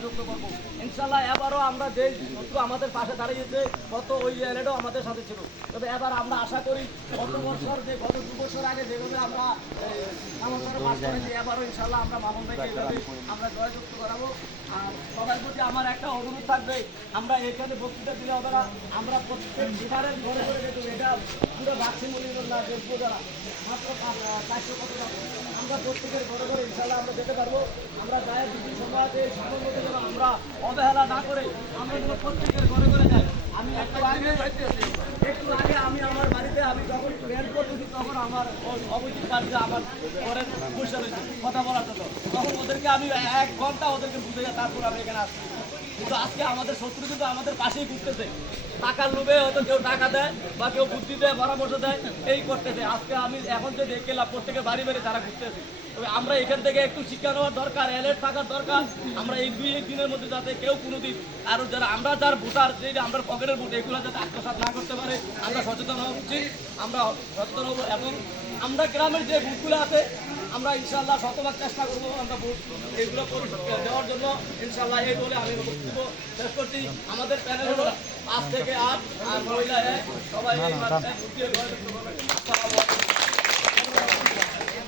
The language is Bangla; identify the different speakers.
Speaker 1: জয়যুক্ত করব। ইনশাল্লাহ এবারও আমরা যে শত্রু আমাদের পাশে দাঁড়িয়েছে গত ওই এলাকাও আমাদের সাথে ছিল। তবে এবার আমরা আশা করি গত বছর যে, গত দু বছর আগে যেভাবে আমরা এবারও ইনশাল্লাহ আমরা মামুন ভাইকে এইভাবে আমরা জয়যুক্ত করাবো। আর সবার প্রতি আমার একটা অনুরোধ থাকবে, আমরা এখানে বক্তৃতা দিলে না, আমরা প্রত্যেক বিহারের ঘরে ঘরে যেতে। এটা পুরো ভ্যাকসিন না দেখব যারা মাত্র চারশো কত আমরা প্রত্যেকের ঘরে ঘরে ইনশাল্লাহ আমরা যেতে পারব। আমরা গায়ে দুটি সমাজে যেন আমরা অবহেলা না করে আমরা যেন প্রত্যেকের ঘরে ঘরে যাই। আমি একটু আগে একটু আগে আমি আমার বাড়িতে আমি যখন বের করতেছি তখন আমার অবৈধ বাড়িতে আমার ঘরে বসে রয়েছে। কথা বলার জন্য তখন ওদেরকে আমি এক ঘণ্টা ওদেরকে বুঝে যাই তারপর আমি এখানে আসছি। কিন্তু আজকে আমাদের শত্রু কিন্তু আমাদের পাশেই ঘুরতেছে। টাকার লোভে হয়তো কেউ টাকা দেয় বা কেউ বুদ্ধি দেয় পরামর্শ দেয় এই করতেছে। আজকে আমি এখন যে দেখে গেলাম প্রত্যেকে বাড়ি বাড়ি তারা ঘুরতেছে। আমরা এখান থেকে একটু শিক্ষা নেওয়ার দরকার অ্যালার্ট থাকার দরকার। আমরা এই দুই এক দিনের মধ্যে যাতে কেউ কোনোদিন আর যারা, আমরা যার ভোটার যে আমরা পকেটের ভোট, এগুলো যাতে আত্মসাৎ না করতে পারে, আমরা সচেতন হওয়া উচিত, আমরা সচেতন হব এবং আমরা গ্রামের যে ভোটগুলো আছে, আমরা ইনশাল্লাহ শতভাগ চেষ্টা করব আমরা ভোট এগুলো দেওয়ার জন্য। ইনশাল্লাহ এই বলে আমি বক্তব্য শেষ করছি। আমাদের প্যানেল হলো পাঁচ থেকে আট, আর মহিলা সবাই